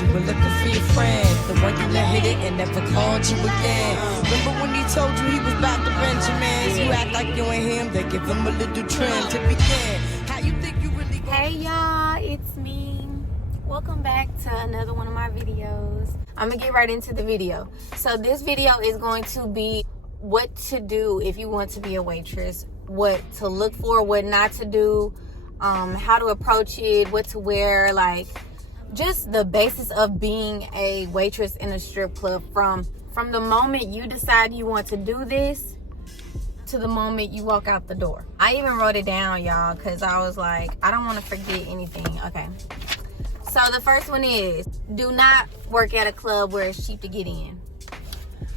you were looking for your friend, the one you let hit it and never called you again. Remember when he told you he was about to Benjamins? You act like you ain't him, they give him a little trim to begin. How you think you really gonna... Hey y'all, it's me. Welcome back to another one of my videos. I'm gonna get right into the video. So this video is going to be what to do if you want to be a waitress, what to look for, what not to do, how to approach it, what to wear, like just the basis of being a waitress in a strip club from the moment you decide you want to do this to the moment you walk out the door. I even wrote it down, y'all, because I was like, I don't want to forget anything. Okay. So the first one is, do not work at a club where it's cheap to get in.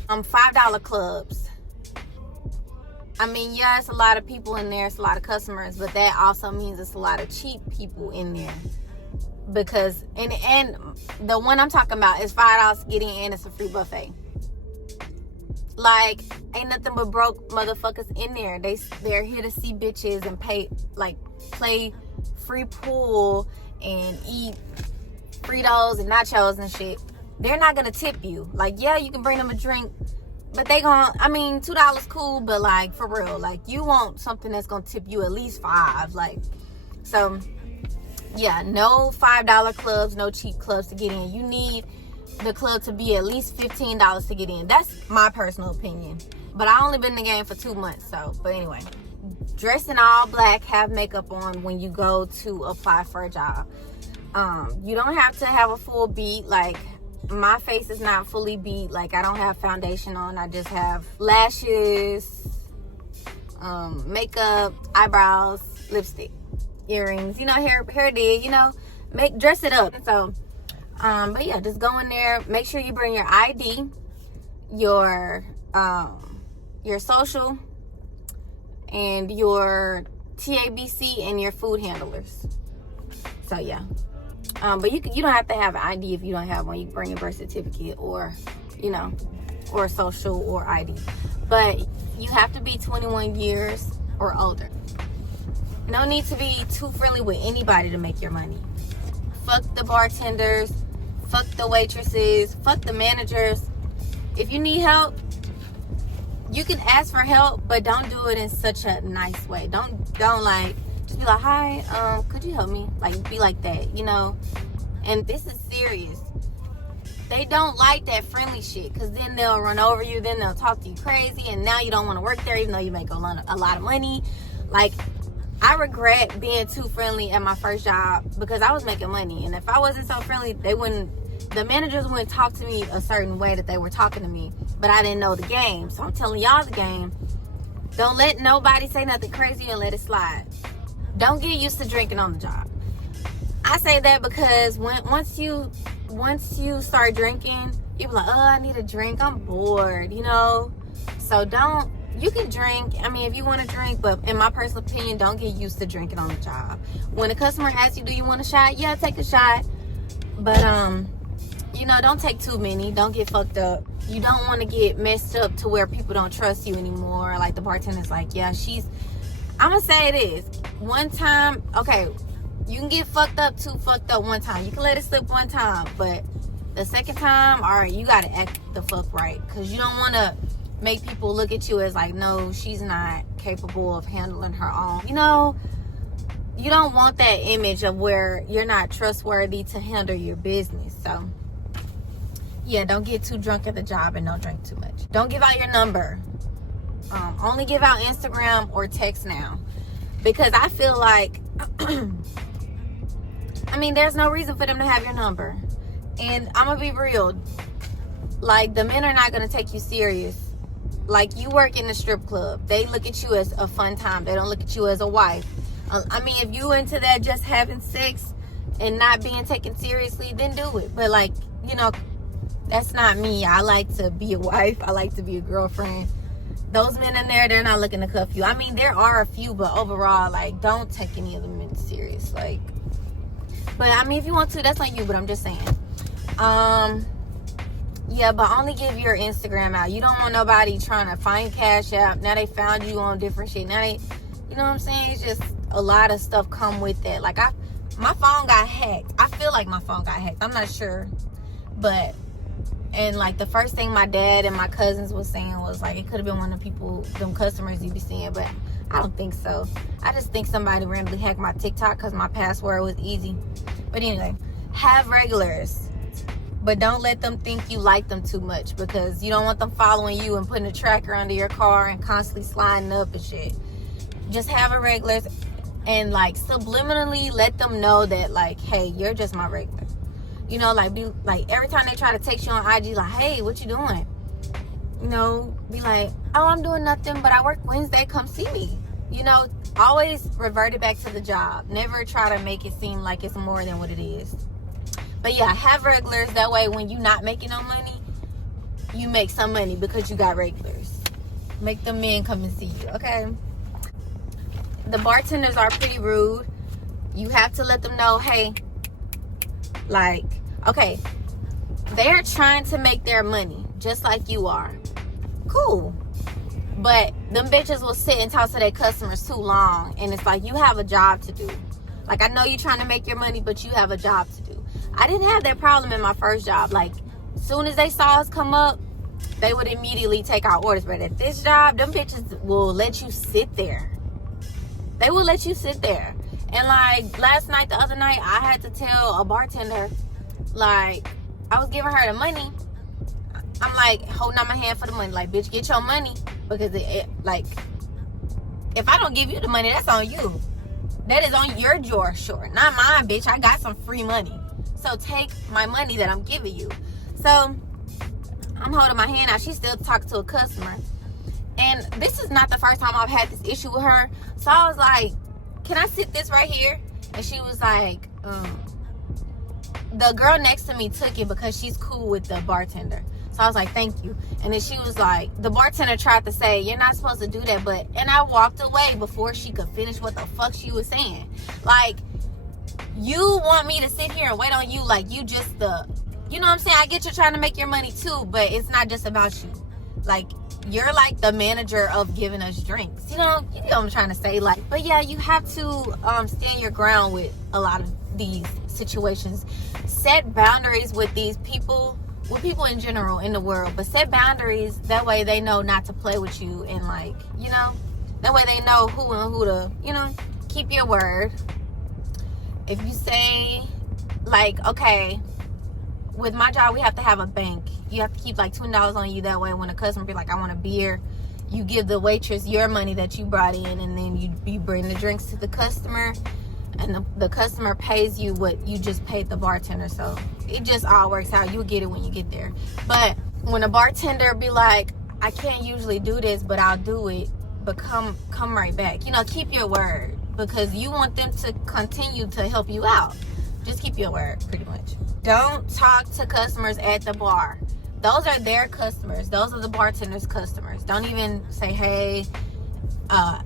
$5 clubs. I mean, yeah, it's a lot of people in there, it's a lot of customers, but that also means it's a lot of cheap people in there. Because, and the one I'm talking about is $5 to get in and it's a free buffet. Like, ain't nothing but broke motherfuckers in there. They're here to see bitches and play free pool and eat Fritos and nachos and shit. They're not gonna tip you. Like, yeah, you can bring them a drink, but they $2 cool, but like, for real, like, you want something that's gonna tip you at least $5. Like, so yeah, no $5 clubs, no cheap clubs to get in. You need the club to be at least $15 to get in. That's my personal opinion, but I only been in the game for 2 months. So, but anyway, dress in all black, have makeup on when you go to apply for a job. You don't have to have a full beat. Like, my face is not fully beat. Like, I don't have foundation on. I just have lashes, makeup, eyebrows, lipstick, earrings, you know, hair did, you know, dress it up. So, but yeah, just go in there. Make sure you bring your ID, your social, and your TABC and your food handlers. So yeah. But you don't have to have an ID if you don't have one. You can bring your birth certificate or, you know, or social or ID. But you have to be 21 years or older. No need to be too friendly with anybody to make your money. Fuck the bartenders. Fuck the waitresses. Fuck the managers. If you need help, you can ask for help, but don't do it in such a nice way. Don't like, just be like, hi, could you help me? Like, be like that, you know? And this is serious. They don't like that friendly shit, because then they'll run over you, then they'll talk to you crazy, and now you don't want to work there even though you make a lot of money. Like, I regret being too friendly at my first job because I was making money. And if I wasn't so friendly, the managers wouldn't talk to me a certain way that they were talking to me. But I didn't know the game. So I'm telling y'all the game. Don't let nobody say nothing crazy and let it slide. Don't get used to drinking on the job. I say that because once you start drinking, you're like, oh, I need a drink. I'm bored, you know? So you can drink, I mean, if you want to drink, but in my personal opinion, don't get used to drinking on the job. When a customer asks you, do you want a shot? Yeah, take a shot. But, you know, don't take too many. Don't get fucked up. You don't want to get messed up to where people don't trust you anymore. Like, the bartender's like, yeah, I'm going to say it is. One time, okay, you can get fucked up one time. You can let it slip one time, but the second time, all right, you got to act the fuck right. Because you don't want to make people look at you as like, no, she's not capable of handling her own. You know, you don't want that image of where you're not trustworthy to handle your business. So yeah, don't get too drunk at the job and don't drink too much. Don't give out your number. Only give out Instagram or text now, because I feel like I mean, there's no reason for them to have your number. And I'm gonna be real, like, the men are not gonna take you serious. Like, you work in a strip club, they look at you as a fun time. They don't look at you as a wife. I mean, if you into that, just having sex and not being taken seriously, then do it. But, like, you know, that's not me. I like to be a wife. I like to be a girlfriend. Those men in there, they're not looking to cuff you. I mean, there are a few, but overall, like, don't take any of the men serious. Like, but I mean, if you want to, that's on you. But I'm just saying. Yeah, but only give your Instagram out. You don't want nobody trying to find Cash App. Now they found you on different shit. Now they, you know what I'm saying? It's just a lot of stuff come with that. Like, my phone got hacked. I feel like my phone got hacked. I'm not sure. But, and like the first thing my dad and my cousins was saying was like, it could have been one of the people, them customers you be seeing, but I don't think so. I just think somebody randomly hacked my TikTok because my password was easy. But anyway, have regulars, but don't let them think you like them too much, because you don't want them following you and putting a tracker under your car and constantly sliding up and shit. Just have a regulars and like subliminally let them know that like, hey, you're just my regular. You know, like, be like, every time they try to text you on IG, like, hey, what you doing? You know, be like, oh, I'm doing nothing, but I work Wednesday, come see me. You know, always revert it back to the job. Never try to make it seem like it's more than what it is. But yeah, have regulars. That way, when you're not making no money, you make some money because you got regulars. Make the men come and see you, okay? The bartenders are pretty rude. You have to let them know, hey, like, okay, they're trying to make their money just like you are. Cool. But them bitches will sit and talk to their customers too long, and it's like, you have a job to do. Like, I know you're trying to make your money, but you have a job to do. I didn't have that problem in my first job. Like, soon as they saw us come up, they would immediately take our orders. But at this job, them bitches will let you sit there. They will let you sit there. And like last night, the other night, I had to tell a bartender, like, I was giving her the money. I'm like holding out my hand for the money, like, bitch, get your money, because it like, if I don't give you the money, that's on you. That is on your drawer, sure, not mine, bitch. I got some free money, so take my money that I'm giving you. So I'm holding my hand out. She's still talking to a customer, and this is not the first time I've had this issue with her. So I was like, can I sit this right here? And she was like, the girl next to me took it because she's cool with the bartender. So I was like, thank you. And then she was like, the bartender tried to say, you're not supposed to do that, but, and I walked away before she could finish what the fuck she was saying. Like, you want me to sit here and wait on you like you just the, you know what I'm saying? I get you're trying to make your money too, but it's not just about you. Like, you're like the manager of giving us drinks. You know what I'm trying to say? Like, but yeah, you have to stand your ground with a lot of these situations. Set boundaries with these people, with people in general in the world, but set boundaries. That way they know not to play with you, and like, you know, that way they know who and who to, you know, keep your word. If you say, like, okay, with my job, we have to have a bank. You have to keep like $20 on you. That way, when a customer be like, I want a beer, you give the waitress your money that you brought in, and then you bring the drinks to the customer, and the customer pays you what you just paid the bartender. So it just all works out. You'll get it when you get there. But when a bartender be like, I can't usually do this, but I'll do it, but come right back. You know, keep your word, because you want them to continue to help you out. Just keep your word, pretty much. Don't talk to customers at the bar. Those are their customers. Those are the bartender's customers. Don't even say, hey,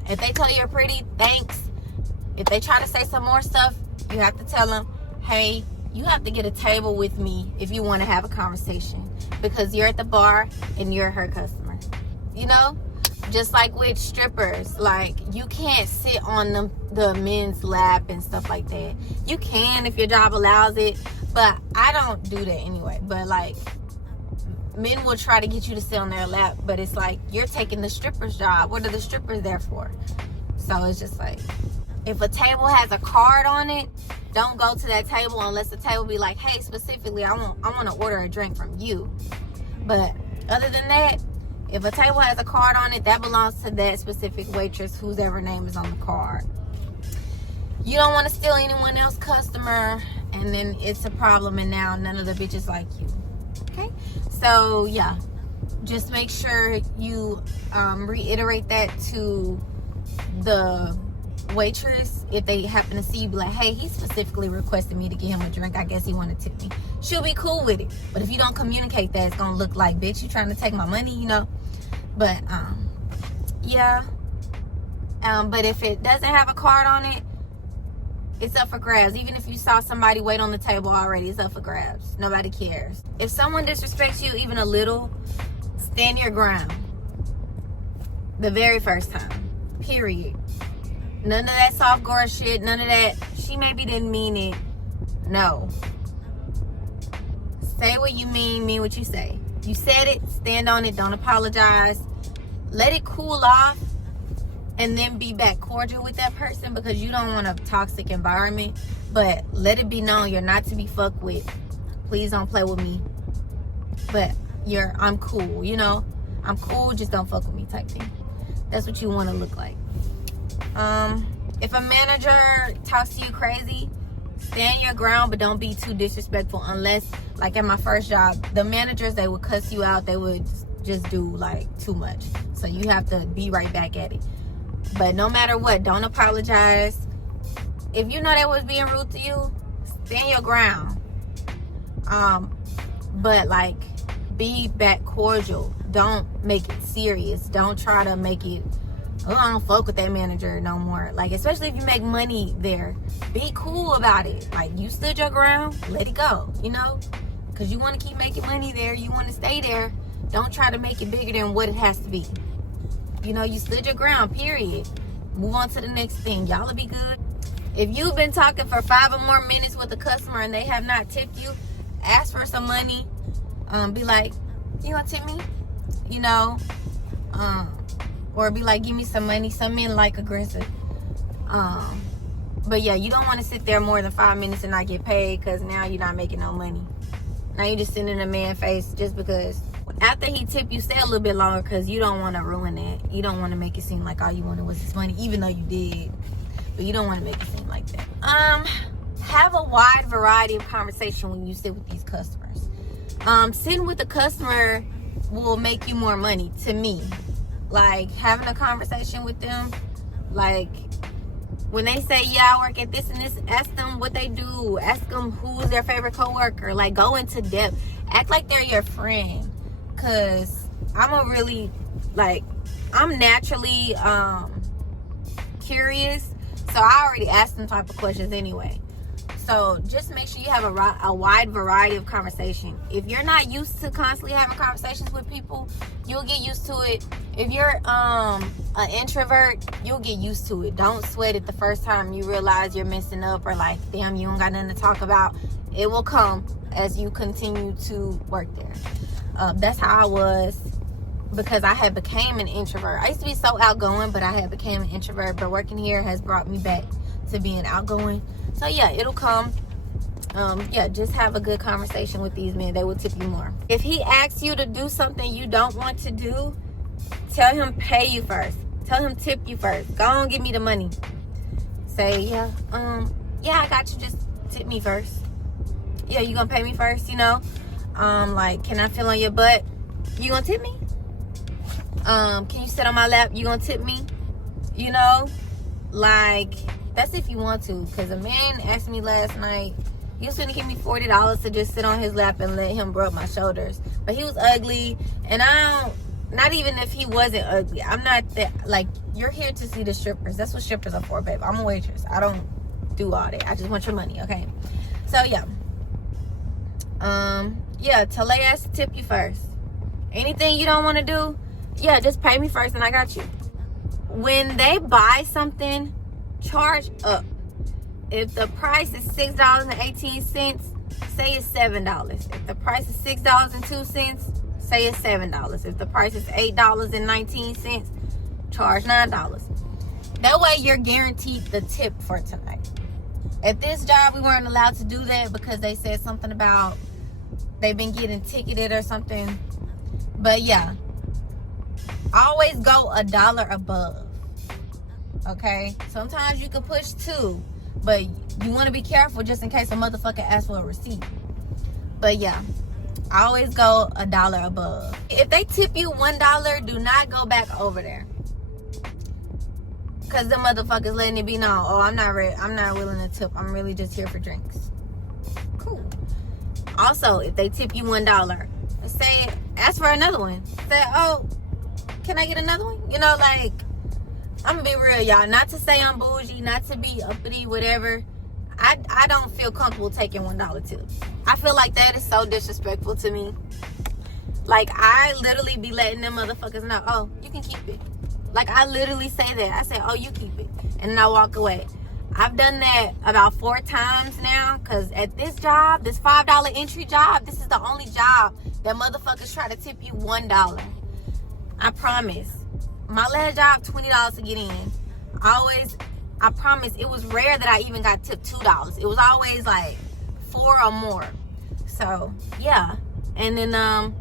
if they tell you you're pretty, thanks. If they try to say some more stuff, you have to tell them, hey, you have to get a table with me if you want to have a conversation, because you're at the bar and you're her customer. You know? Just like with strippers, like, you can't sit on the men's lap and stuff like that. You can if your job allows it, but I don't do that anyway. But like, men will try to get you to sit on their lap, but it's like, you're taking the stripper's job. What are the strippers there for? So it's just like, if a table has a card on it, don't go to that table unless the table be like, hey, specifically, I want to order a drink from you. But other than that, if a table has a card on it, that belongs to that specific waitress, whose ever name is on the card. You don't want to steal anyone else's customer, and then it's a problem, and now none of the bitches like you. Okay? So, yeah. Just make sure you reiterate that to the waitress. If they happen to see you, be like, hey, he specifically requested me to get him a drink. I guess he wanted to tip me. She'll be cool with it. But if you don't communicate that, it's going to look like, bitch, you trying to take my money, you know? But, yeah. But if it doesn't have a card on it, it's up for grabs. Even if you saw somebody wait on the table already, it's up for grabs. Nobody cares. If someone disrespects you even a little, stand your ground. The very first time. Period. None of that soft girl shit. None of that, she maybe didn't mean it. No. Say what you mean what you say. You said it, stand on it, don't apologize. Let it cool off and then be back cordial with that person, because you don't want a toxic environment. But let it be known you're not to be fucked with. Please don't play with me. But I'm cool, you know? I'm cool, just don't fuck with me type thing. That's what you want to look like. If a manager talks to you crazy, stand your ground, but don't be too disrespectful. Unless, like at my first job, the managers, they would cuss you out. They would just do like too much. So you have to be right back at it. But no matter what, don't apologize. If you know they was being rude to you, stand your ground. But like, be back cordial. Don't make it serious. Don't try to make it, oh, I don't fuck with that manager no more. Like, especially if you make money there, be cool about it. Like, you stood your ground, let it go, you know? Because you want to keep making money there. You want to stay there. Don't try to make it bigger than what it has to be. You know, you stood your ground, period. Move on to the next thing. Y'all will be good. If you've been talking for 5 or more minutes with a customer and they have not tipped you, ask for some money. Be like, you gonna tip me? You know? Or be like, give me some money. Some men like aggressive. But yeah, you don't want to sit there more than 5 minutes and not get paid, because now you're not making no money. Now you're just sitting in a man's face just because. After he tip you, stay a little bit longer, because you don't want to ruin that. You don't want to make it seem like all you wanted was his money, even though you did. But you don't want to make it seem like that. Have a wide variety of conversation when you sit with these customers. Sitting with the customer will make you more money, to me. Like, having a conversation with them, like, when they say, yeah, I work at this and this, ask them what they do. Ask them who's their favorite coworker. Like, go into depth. Act like they're your friend. Because I'm naturally curious. So I already asked them type of questions anyway. So just make sure you have a wide variety of conversation. If you're not used to constantly having conversations with people, you'll get used to it. If you're an introvert, you'll get used to it. Don't sweat it the first time you realize you're messing up, or like, damn, you don't got nothing to talk about. It will come as you continue to work there. That's how I was, because I had became an introvert. I used to be so outgoing, but I had became an introvert. But working here has brought me back to being outgoing. So yeah, it'll come. Yeah, just have a good conversation with these men. They will tip you more. If he asks you to do something you don't want to do, tell him pay you first. Tell him tip you first. Go on, give me the money. Say, yeah, I got you. Just tip me first. Yeah, you gonna pay me first, you know? Like, can I feel on your butt? You gonna tip me? Can you sit on my lap? You gonna tip me? You know? Like, that's if you want to. Because a man asked me last night, he was gonna give me $40 to just sit on his lap and let him rub my shoulders. But he was ugly, and not even if he wasn't ugly. I'm not that, like, you're here to see the strippers. That's what strippers are for, babe. I'm a waitress. I don't do all that. I just want your money, okay? So, yeah. Yeah, tell their ass to tip you first. Anything you don't want to do, yeah, just pay me first and I got you. When they buy something, charge up. If the price is $6.18, say it's $7. If the price is $6.02, say it's $7. If the price is $8.19, charge $9. That way you're guaranteed the tip for tonight. At this job, we weren't allowed to do that because they said something about they've been getting ticketed or something. But yeah, always go $1 above. Okay? Sometimes you can push $2, but you want to be careful just in case a motherfucker asks for a receipt. But yeah, always go $1 above. If they tip you $1, do not go back over there. Because the motherfuckers letting it be known, oh, I'm not willing to tip. I'm really just here for drinks. Cool. Also, if they tip you $1, say, ask for another one. Say, oh, can I get another one? You know, like, I'm gonna be real, y'all. Not to say I'm bougie, not to be uppity, whatever. I don't feel comfortable taking $1 tips. I feel like that is so disrespectful to me. Like, I literally be letting them motherfuckers know, oh, you can keep it. Like, I literally say that. I say, oh, you keep it. And then I walk away. I've done that about 4 times now, because at this job, this $5 entry job, this is the only job that motherfuckers try to tip you $1. I promise. My last job, $20 to get in. I promise, it was rare that I even got tipped $2. It was always like 4 or more. So yeah. And then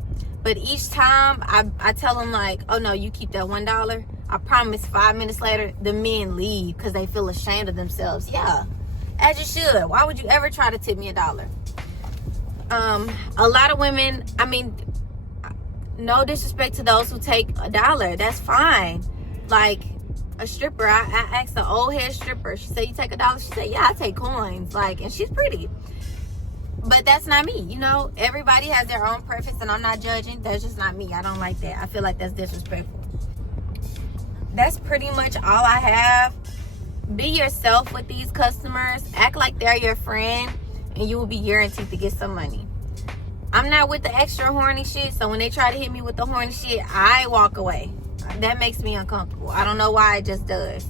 but each time I tell them like, oh no, you keep that $1. I promise 5 minutes later the men leave because they feel ashamed of themselves. Yeah, as you should. Why would you ever try to tip me $1? A lot of women, I mean, no disrespect to those who take $1, that's fine. Like a stripper, I asked the old head stripper, she said, you take $1? She said, yeah, I take coins. Like, and she's pretty. But that's not me, you know. Everybody has their own preference, and I'm not judging. That's just not me. I don't like that. I feel like that's disrespectful. That's pretty much all I have. Be yourself with these customers. Act like they're your friend, and you will be guaranteed to get some money. I'm not with the extra horny shit, so when they try to hit me with the horny shit, I walk away. That makes me uncomfortable. I don't know why, it just does.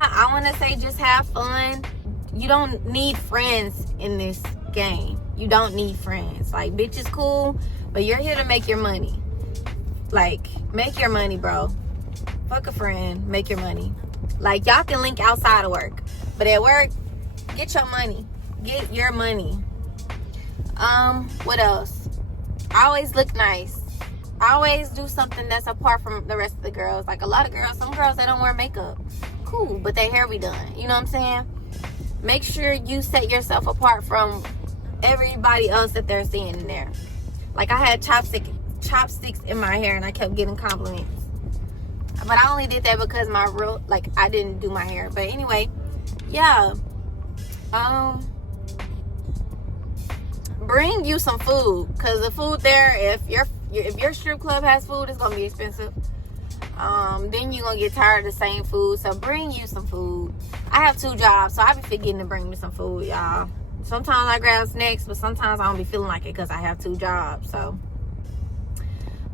I want to say just have fun. You don't need friends in this game. You don't need friends. Like, bitch is cool, but you're here to make your money. Like, make your money, bro. Fuck a friend, make your money. Like, y'all can link outside of work, but at work, get your money. Get your money. What else? I always look nice. I always do something that's apart from the rest of the girls. Like, a lot of girls, some girls, they don't wear makeup. Cool, but their hair be done. You know what I'm saying? Make sure you set yourself apart from everybody else that they're seeing in there. Like, I had chopsticks in my hair, and I kept getting compliments. But I only did that because I didn't do my hair. But anyway, yeah. Bring you some food, because the food there, if your strip club has food, it's gonna be expensive. Then you're gonna get tired of the same food. So bring you some food. I have 2 jobs, so I be forgetting to bring me some food, y'all. Sometimes I grab snacks, but sometimes I don't be feeling like it because I have 2 jobs. So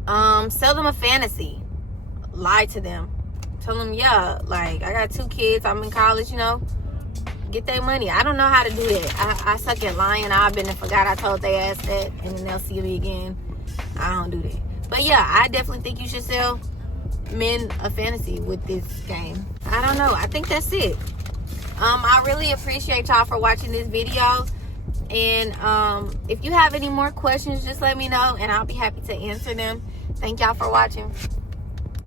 sell them a fantasy. Lie to them. Tell them, yeah, like, I got 2 kids, I'm in college, you know. Get their money. I don't know how to do that. I suck at lying. I've been and forgot I told they ass that, and then they'll see me again. I don't do that. But yeah, I definitely think you should sell men a fantasy with this game. I don't know. I think that's it. I really appreciate y'all for watching this video. And if you have any more questions, just let me know, and I'll be happy to answer them. Thank y'all for watching.